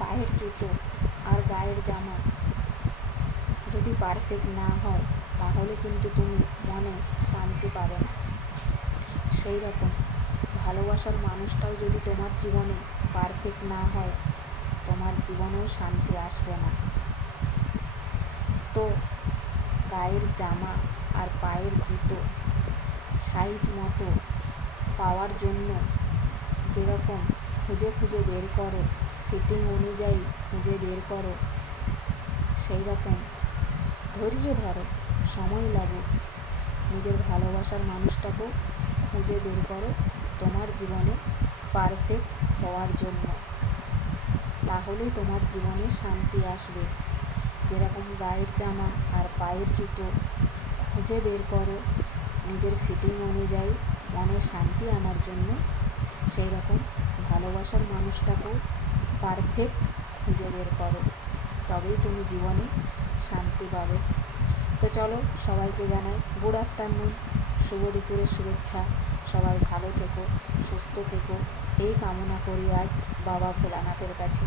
পায়ের জুতো আর গায়ের জামা যদি পারফেক্ট না হয় তাহলে কিন্তু তুমি মনে শান্তি পাবে না। সেই রকম ভালোবাসার মানুষটাও যদি তোমার জীবনে পারফেক্ট না হয়, তোমার জীবনেও শান্তি আসবে না। তো গায়ের জামা আর পায়ের জুতো সাইজ মতো পাওয়ার জন্য যেরকম খুঁজে খুঁজে বের করো, ফিটিং অনুযায়ী খুঁজে বের করো, সেই রকম ধৈর্য ধরো, সময় লাগুক, নিজের ভালোবাসার মানুষটাকেও খুঁজে বের করো তোমার জীবনে পারফেক্ট হওয়ার জন্য। তাহলেই তোমার জীবনে শান্তি আসবে। যেরকম গায়ের জামা আর পায়ের জুতো খুঁজে বের করো নিজের ফিটিং অনুযায়ী মনে শান্তি আনার জন্য, সেই রকম ভালোবাসার মানুষটাকেও পারফেক্ট খুঁজে বের করো, তবেই তুমি জীবনে শান্তি পাবে। তো চলো, সবাইকে জানাই গুড আফটারনুন, শুভ দুপুরের শুভেচ্ছা। সবাই ভালো থেকো, সুস্থ থেকো, এই কামনা করি আজ বাবা ভোলানাথের কাছে।